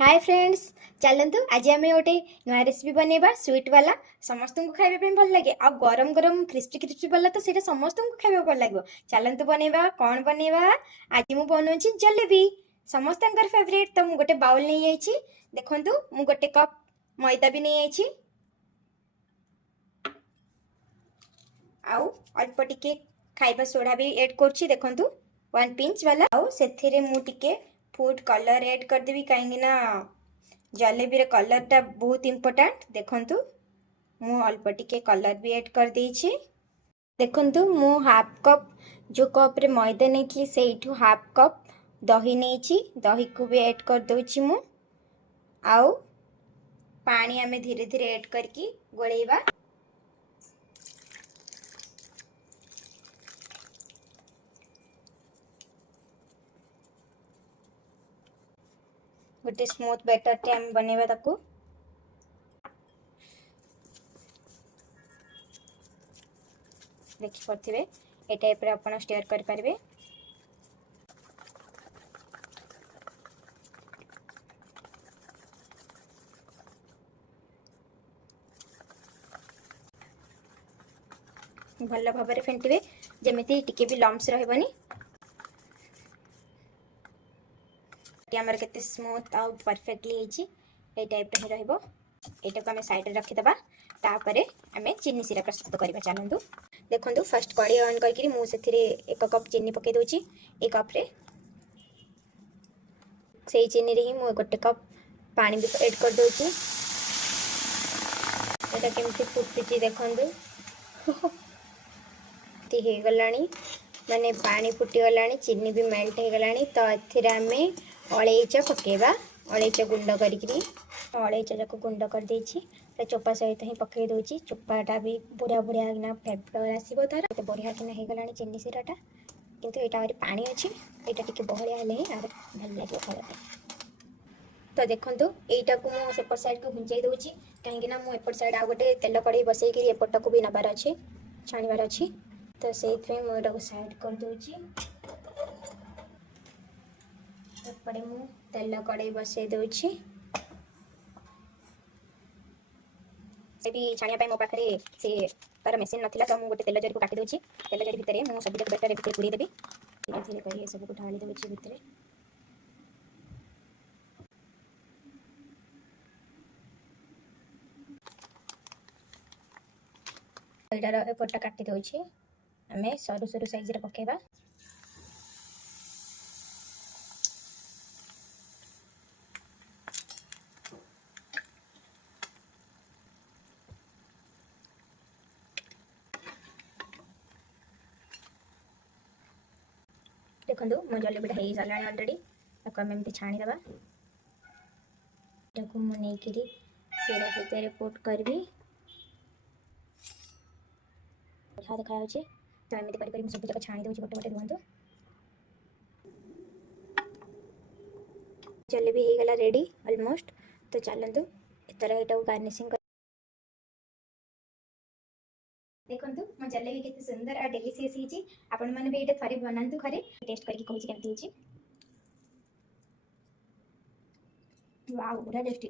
Hi friends, चलतु आज आम गोटे नुआ रेसिपी बनैबा स्वीट वाला समस्त को खाइबा भल लगे आ गरम गरम क्रिस्पी क्रिस्पी वाला तो सेटा समस्त को खाइबा भल लगे। चलतु बनैबा कौन बनैबा आज मु बनौछि जलेबी समस्त फेवरेट। तो मु गोटे बाउल नहीं आइछि, देखंतु मु गोटे कप मैदा भी नहीं आइछि आउ अल्प टिके खाइबा सोडा भी ऐड करछि, देखंतु 1 पिंच वाला। आउ सेथिरे मु टिके फूड कलर ऐड कर देबी काहेकि ना जलेबी रे कलर टा बहुत इंपोर्टेंट। देखंतु मु अल्प टिके कलर भी ऐड कर देछि। देखंतु मु हाफ कप जो कप रे मैदा नेथली सेइठु हाफ कप दही नेछि, दही को भी ऐड कर दोछि मु। आउ पानी हमें धीरे धीरे ऐड करके गोलेबा। गोटे स्मूथ बैटर टे हम बनेबा ताकू। देखि परथिबे ए टाइप रे आपण स्टेयर कर पारबे। भल भाव में फेंटिबे जेमिति टिके भी लम्स रहबनी। आमर केते स्मूथ आउट परफेक्टली हेची ए टाइप रे रहबो। एटा को हमें साइड रे रखि दबा, तापरे हमें चीनी सिरा प्रस्तुत करबा। चलंतु देखंतु फर्स्ट कड़ी ऑन करके मु सेथिरे 1 कप चीनी पके दोची। ए कप रे सेही चीनी रे ही मु 1 कप पानी भी ऐड कर दोची। एटा केमति फुटुची देखंतु ती हे गलानी, माने पानी फुटी गलानी, चीनी भी मेल्ट हे गलानी। तो एथिरे हमें अलैच पकेबा, अलैच गुंड करिकरी अलैच जाको गुंड कर देछि। तो चोपा सहित ही पके दोछि, चोपाटा भी बुढ़िया बुढ़िया ना फ्लेवर आसीबो तार। तो बढ़िया किना हे गलानी चीनी सिराटा, किंतु एटा और पानी अछि, एटा टिके बहलिया हेले ही आर भल लागियो खाइबा। तो देखंतु एटा को मु सेपर साइड को घुंचाई दोछि काहेकि ना मु एपर साइड आ गोटे तेल कड़ाई बसई कि एपटा को भी नबार अछि, छाणीबार अछि। तो सेइथि मु एटा को साइड कर दोछि। एपटे मु तेल कड़ाई बसई दोछि। से भी छाणिया पे मो पाखरे से तार मशीन नथिला, तो मु गोटे तेल जरी को काटी दोछि। तेल जरी भितरे मु सब जक बेटर भितरे पुरी देबी। धीरे धीरे करी सब को ढाली दोछि भितरे। एटार एपटा काटी दोछि, हमें सरू सरू साइज रे पकेबा। देखंतु मो जलेबीटा हेई सालानी ऑलरेडी। ताको हम एमती छाणी देबा। ताको मु नै किरी सेरा भितरे पुट करबी। खा देखा होची तो एमती करी करी मु सब जक छाणी दोची गोटे गोटे रुहंतु। जलेबी हे गला रेडी ऑलमोस्ट। तो चलंतु एतर एटा गार्निशिंग। देखंतु मो जलेबी केते सुंदर आ डिलीशियस हिची। आपण माने भी एटा थरी बनांतु घरे, टेस्ट करके कहूची केमती हिची। वाओ, बड़ा टेस्टी।